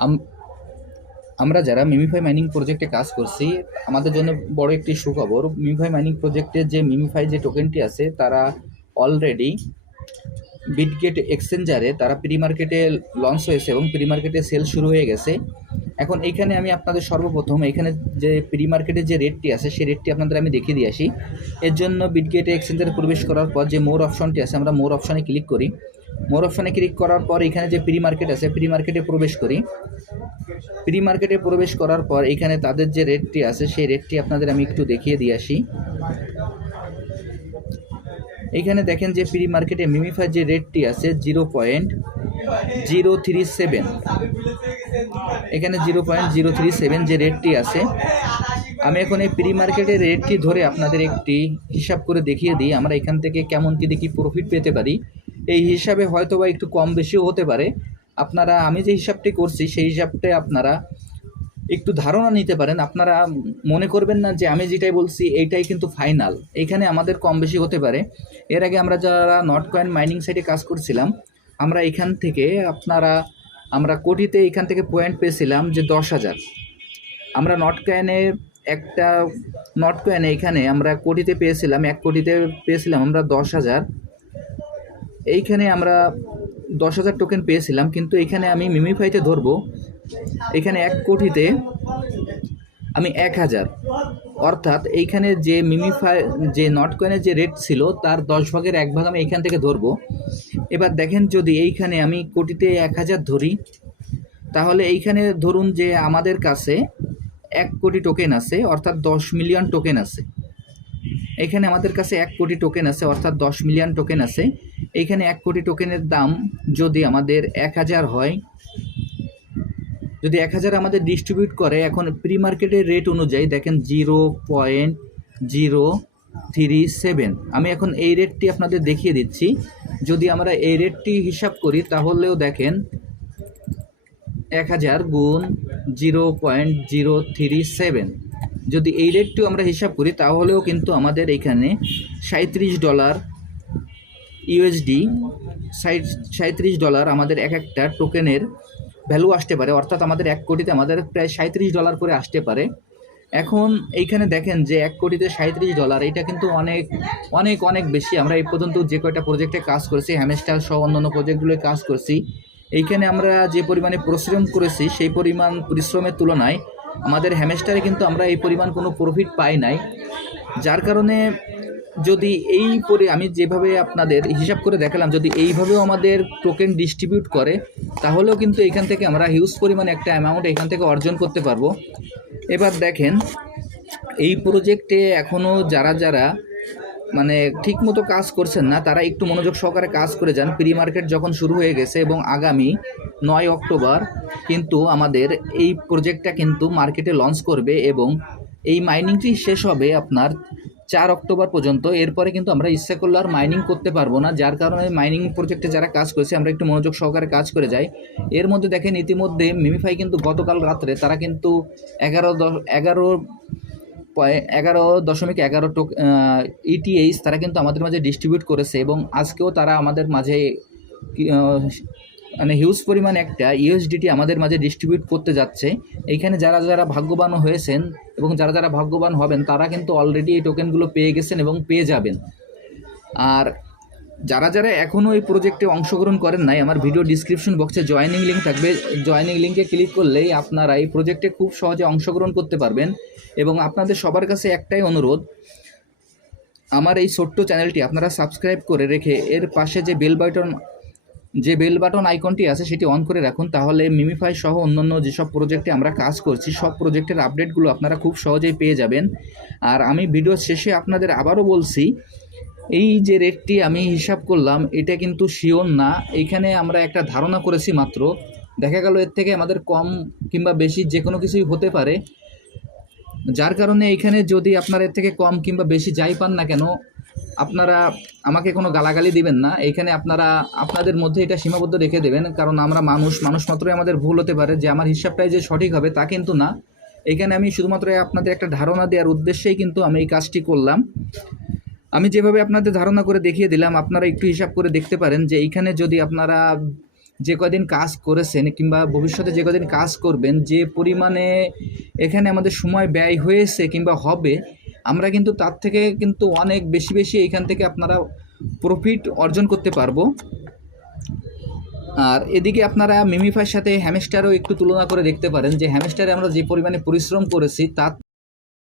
আম- আমরা যারা MemeFi mining প্রজেক্টে কাজ করছি, আমাদের জন্য বড় একটি সুখবর মিমিফাই মাইনিং প্রজেক্টের যে মিমিফাই যে টোকেনটি আছে, তারা অলরেডি বিটগেট এক্সচেঞ্জারে তারা প্রি মার্কেটে লঞ্চ হয়েছে এবং প্রি মার্কেটে সেল শুরু হয়ে গেছে। এখন এইখানে আমি আপনাদের সর্বপ্রথম, এখানে যে প্রি মার্কেটে যে রেটটি আছে, সেই রেটটি আপনাদের আমি দেখিয়ে দিয়ে আসি। এর জন্য বিটগেটে এক্সচেঞ্জারে প্রবেশ করার পর যে মোর অপশনটি আছে, আমরা মোর অপশনে ক্লিক করি। মোর অপশনে ক্লিক করার পর এখানে যে প্রি মার্কেট আছে প্রি মার্কেটে প্রবেশ করি। প্রি মার্কেটে প্রবেশ করার পর এখানে তাদের যে রেটটি আছে, সেই রেটটি আপনাদের আমি একটু দেখিয়ে দিয়ে আসি। এখানে দেখেন যে প্রি মার্কেটে মিমিফাই যে রেটটি আছে zero point zero three seven এখানে zero point zero three seven যে রেটটি আছে, আমি এখন এই প্রি মার্কেটের রেটটি ধরে আপনাদের একটি হিসাব করে দেখিয়ে দিই। আমরা এখান থেকে কেমন কি দেখি প্রফিট পেতে পারি। এই হিসাবে হয়তো বা একটু কম বেশিও হতে পারে। আপনারা, আমি যে হিসাবটি করছি, সেই হিসাবটা আপনারা একটু ধারণা নিতে পারেন। আপনারা মনে করবেন না যে আমি যেটাই বলছি, এইটাই কিন্তু ফাইনাল। এইখানে আমাদের কম বেশি হতে পারে। এর আগে আমরা যারা নট কয়েন মাইনিং সাইটে কাজ করছিলাম, আমরা এখান থেকে আপনারা, আমরা কোটিতে এখান থেকে পয়েন্ট পেয়েছিলাম যে দশ হাজার। আমরা নট কয়েনে একটা, নট কয়েনে এখানে আমরা কোটিতে পেয়েছিলাম, এক কোটিতে পেয়েছিলাম আমরা দশ হাজার। এইখানে আমরা দশ হাজার টোকেন পেয়েছিলাম, কিন্তু এখানে আমি মিমিফাইতে ধরবো। এখানে এক কোটিতে আমি এক হাজার। অর্থাৎ এইখানে যে মিমিফাই যে নট কয়েনের যে রেট ছিল, তার দশ ভাগের এক ভাগ আমি এইখান থেকে ধরবো। এবার দেখেন যদি এইখানে আমি কোটিতে এক হাজার ধরি, তাহলে এইখানে ধরুন যে আমাদের কাছে এক কোটি টোকেন আছে, অর্থাৎ দশ মিলিয়ন টোকেন আছে। এখানে আমাদের কাছে এক কোটি টোকেন আছে, অর্থাৎ দশ মিলিয়ন টোকেন আছে। এইখানে এক কোটি টোকেনের দাম যদি আমাদের এক হাজার হয়, যদি এক হাজার আমাদের ডিস্ট্রিবিউট করে, এখন প্রি মার্কেটের রেট অনুযায়ী দেখেন zero point zero three seven আমি এখন এই রেটটি আপনাদের দেখিয়ে দিচ্ছি। যদি আমরা এই রেটটি হিসাব করি, তাহলেও দেখেন এক হাজার গুণ zero point zero three seven যদি এই রেটটিও আমরা হিসাব করি, তাহলেও কিন্তু আমাদের এখানে সাঁত্রিশ ডলার ইউএসডি সাঁত্রিশ ডলার আমাদের এক একটা টোকেনের ভ্যালু আসতে পারে, অর্থাৎ আমাদের এক কোটিতে আমাদের প্রায় সাঁত্রিশ ডলার করে আসতে পারে। এখন এইখানে দেখেন যে এক কোটিতে সাঁত্রিশ ডলার এটা কিন্তু অনেক অনেক অনেক বেশি। আমরা এই পর্যন্ত যে কয়টা প্রজেক্টে কাজ করেছি হ্যামেস্টার সহ অন্যান্য প্রজেক্টগুলোয় কাজ করছি, এইখানে আমরা যে পরিমাণে পরিশ্রম করেছি, সেই পরিমাণ পরিশ্রমের তুলনায় আমাদের হ্যামেস্টারে কিন্তু আমরা এই পরিমাণ কোনো প্রফিট পাই নাই। যার কারণে যদি এই পরে আমি যেভাবে আপনাদের হিসাব করে দেখালাম, যদি এইভাবেও আমাদের টোকেন ডিস্ট্রিবিউট করে, তাহলেও কিন্তু এখান থেকে আমরা হিউজ পরিমাণে একটা অ্যামাউন্ট এখান থেকে অর্জন করতে পারব। এবার দেখেন, এই প্রজেক্টে এখনও যারা যারা মানে ঠিকমতো কাজ করছেন না, তারা একটু মনোযোগ সহকারে কাজ করে যান। প্রি মার্কেট যখন শুরু হয়ে গেছে এবং আগামী নয় অক্টোবর কিন্তু আমাদের এই প্রজেক্টটা কিন্তু মার্কেটে লঞ্চ করবে এবং এই মাইনিংটি শেষ হবে আপনার চার অক্টোবর পর্যন্ত। এরপরে কিন্তু আমরা ইচ্ছা করলে আর মাইনিং করতে পারব না, যার কারণে মাইনিং প্রজেক্টে যারা কাজ করেছে, আমরা একটু মনোযোগ সহকারে কাজ করে যাই। এর মধ্যে দেখেন ইতিমধ্যে মিমিফাই কিন্তু গতকাল রাত্রে তারা কিন্তু এগারো দশ এগারো এগারো দশমিক এগারো টোক ইটিএইচ তারা কিন্তু আমাদের মাঝে ডিস্ট্রিবিউট করেছে এবং আজকেও তারা আমাদের মাঝে মানে হিউজ পরিমাণ একটা ইউএসডিটি আমাদের মাঝে ডিস্ট্রিবিউট করতে যাচ্ছে। এইখানে যারা যারা ভাগ্যবান হয়েছেন এবং যারা যারা ভাগ্যবান হবেন, তারা কিন্তু অলরেডি এই টোকেনগুলো পেয়ে গেছেন এবং পেয়ে যাবেন। আর যারা যারা এখনও এই প্রজেক্টে অংশগ্রহণ করেন নাই, আমার ভিডিও ডিসক্রিপশন বক্সে জয়েনিং লিঙ্ক থাকবে। জয়েনিং লিঙ্কে ক্লিক করলেই আপনারা এই প্রজেক্টে খুব সহজে অংশগ্রহণ করতে পারবেন। এবং আপনাদের সবার কাছে একটাই অনুরোধ, আমার এই ছোট্ট চ্যানেলটি আপনারা সাবস্ক্রাইব করে রেখে এর পাশে যে বেল বাটন যে বেল বাটন আইকনটি আছে, সেটি অন করে রাখুন। তাহলে মিমিফাই সহ অন্যান্য যেসব প্রজেক্টে আমরা কাজ করছি, সব প্রজেক্টের আপডেটগুলো আপনারা খুব সহজেই পেয়ে যাবেন। আর আমি ভিডিও শেষে আপনাদের আবারও বলছি, এই যে রেটটি আমি হিসাব করলাম, এটা কিন্তু শিওর না। এইখানে আমরা একটা ধারণা করেছি মাত্র। দেখা গেল এর থেকে আমাদের কম কিংবা বেশি যে কোনো কিছুই হতে পারে। যার কারণে এখানে যদি আপনার এর থেকে কম কিংবা বেশি যাই পান না কেন আপনারা আমাকে কোনো গালাগালি দিবেন না। এইখানে আপনারা, আপনাদের মধ্যে এটা সীমাবদ্ধ রেখে দেবেন, কারণ আমরা মানুষ মানুষ মাত্রই আমাদের ভুল হতে পারে, যে আমার হিসাবটাই যে সঠিক হবে তা কিন্তু না। এখানে আমি শুধুমাত্র আপনাদের একটা ধারণা দেওয়ার উদ্দেশ্যেই কিন্তু আমি এই কাজটি করলাম। আমি যেভাবে আপনাদের ধারণা করে দেখিয়ে দিলাম, আপনারা একটু হিসাব করে দেখতে পারেন যে এইখানে যদি আপনারা যে কদিন কাজ করেছেন কিংবা ভবিষ্যতে যে কদিন কাজ করবেন, যে পরিমাণে এখানে আমাদের সময় ব্যয় হয়েছে কিংবা হবে আমরা কিন্তু তার থেকে কিন্তু অনেক বেশি বেশি এখান থেকে আপনারা প্রফিট অর্জন করতে পারব। আর এদিকে আপনারা মিমিফার সাথে হ্যামেস্টারও একটু তুলনা করে দেখতে পারেন যে হ্যামস্টারে আমরা যে পরিমাণে পরিশ্রম করেছি, তার